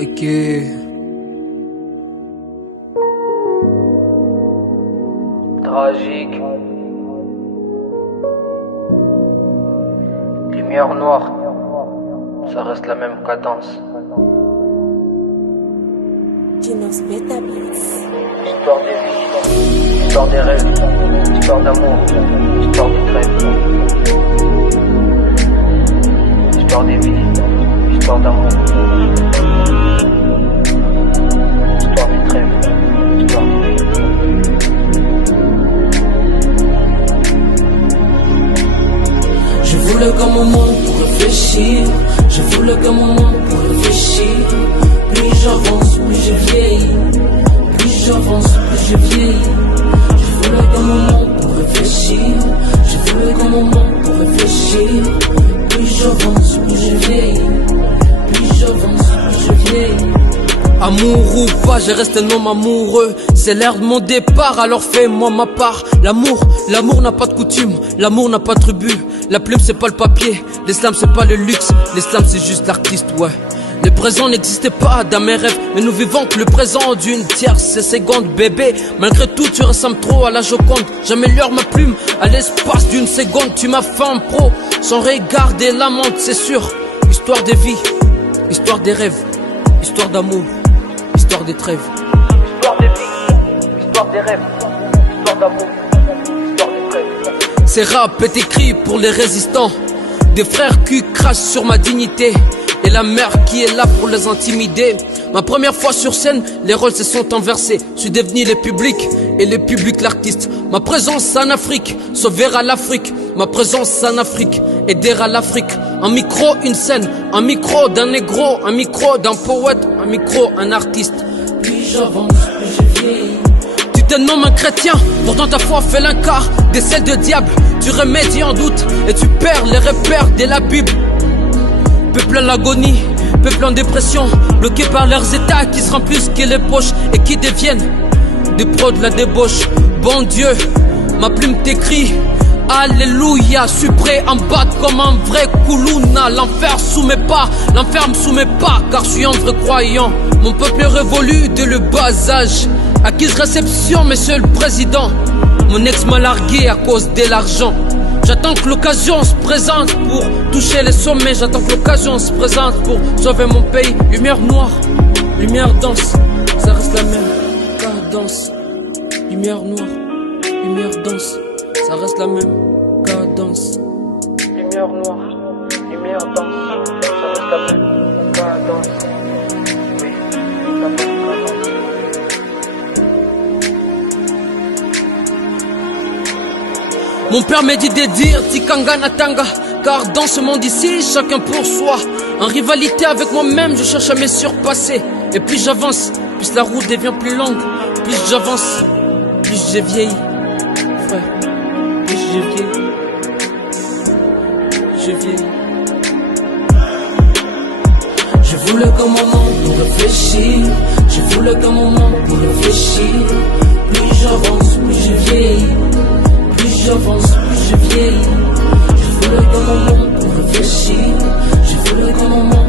Ok. Tragique. Lumière noire. Ça reste la même cadence. Dinos Betabits. Histoire des vies, histoire des rêves, histoire d'amour, histoire de trêve. Histoire des vies, histoire d'amour. Histoire des trêves, histoire de vie. Je voulais qu'un moment pour réfléchir. Je voulais qu'un moment pour réfléchir. Plus j'avance, plus je vieillis. Plus j'avance, plus je vieillis. Je voulais qu'un moment pour réfléchir. Je voulais qu'un moment pour réfléchir. Plus j'avance, plus je vieillis. Plus j'avance, plus je vieillis. Amour ou pas, je reste un homme amoureux. C'est l'heure de mon départ, alors fais-moi ma part. L'amour n'a pas de coutume, l'amour n'a pas de tribu. La plume c'est pas le papier, l'islam c'est pas le luxe. L'islam c'est juste l'artiste, ouais. Le présent n'existait pas dans mes rêves, mais nous vivons que le présent d'une tierce seconde, bébé. Malgré tout, tu ressembles trop à la Joconde. J'améliore ma plume à l'espace d'une seconde. Tu m'as fait un pro, sans regarder la montre, c'est sûr. Histoire de vie, histoire des rêves, histoire d'amour, histoire des trêves. Histoire des vies, histoire des rêves, histoire d'amour, histoire des trêves. Ces rap est écrit pour les résistants. Des frères qui crachent sur ma dignité. Et la mère qui est là pour les intimider. Ma première fois sur scène, les rôles se sont inversés. Je suis devenu le public et le public l'artiste. Ma présence en Afrique sauvera l'Afrique. Ma présence en Afrique aidera l'Afrique. Un micro, une scène, un micro d'un négro, un micro d'un poète, un micro, un artiste. Plus j'avance, plus je vieillis. Tu te nommes un chrétien, pourtant ta foi fait l'incar des celles de diable. Tu remédies en doute et tu perds les repères de la Bible. Peuple en agonie, peuple en dépression, bloqué par leurs états qui se remplissent que les poches et qui deviennent des pros de la débauche. Bon Dieu, ma plume t'écrit Alléluia, je suis prêt à me battre comme un vrai Koulouna. L'enfer sous mes pas, l'enfer me sous mes pas, car je suis un vrai croyant. Mon peuple est révolu dès le bas âge. Acquise réception, monsieur le président. Mon ex m'a largué à cause de l'argent. J'attends que l'occasion se présente pour toucher les sommets. J'attends que l'occasion se présente pour sauver mon pays. Lumière noire, lumière dense, ça reste la même cadence. Lumière noire, lumière dense, ça reste la même cadence. Lumière noire, lumière dense, ça reste la même cadence. Oui, la même cadence. Mon père m'a dit de dire Tikanga Natanga, car dans ce monde ici, chacun pour soi. En rivalité avec moi-même, je cherche à me surpasser. Et plus j'avance, plus la route devient plus longue. Plus j'avance, plus j'ai vieilli. Frère, plus j'ai vieilli. Je vieillis. Je voulais qu'un moment pour réfléchir. Je voulais qu'un moment pour réfléchir. Plus j'avance, plus je vieillis. Plus j'avance, plus je vieillis. Je voulais qu'un moment pour réfléchir. Je voulais qu'un moment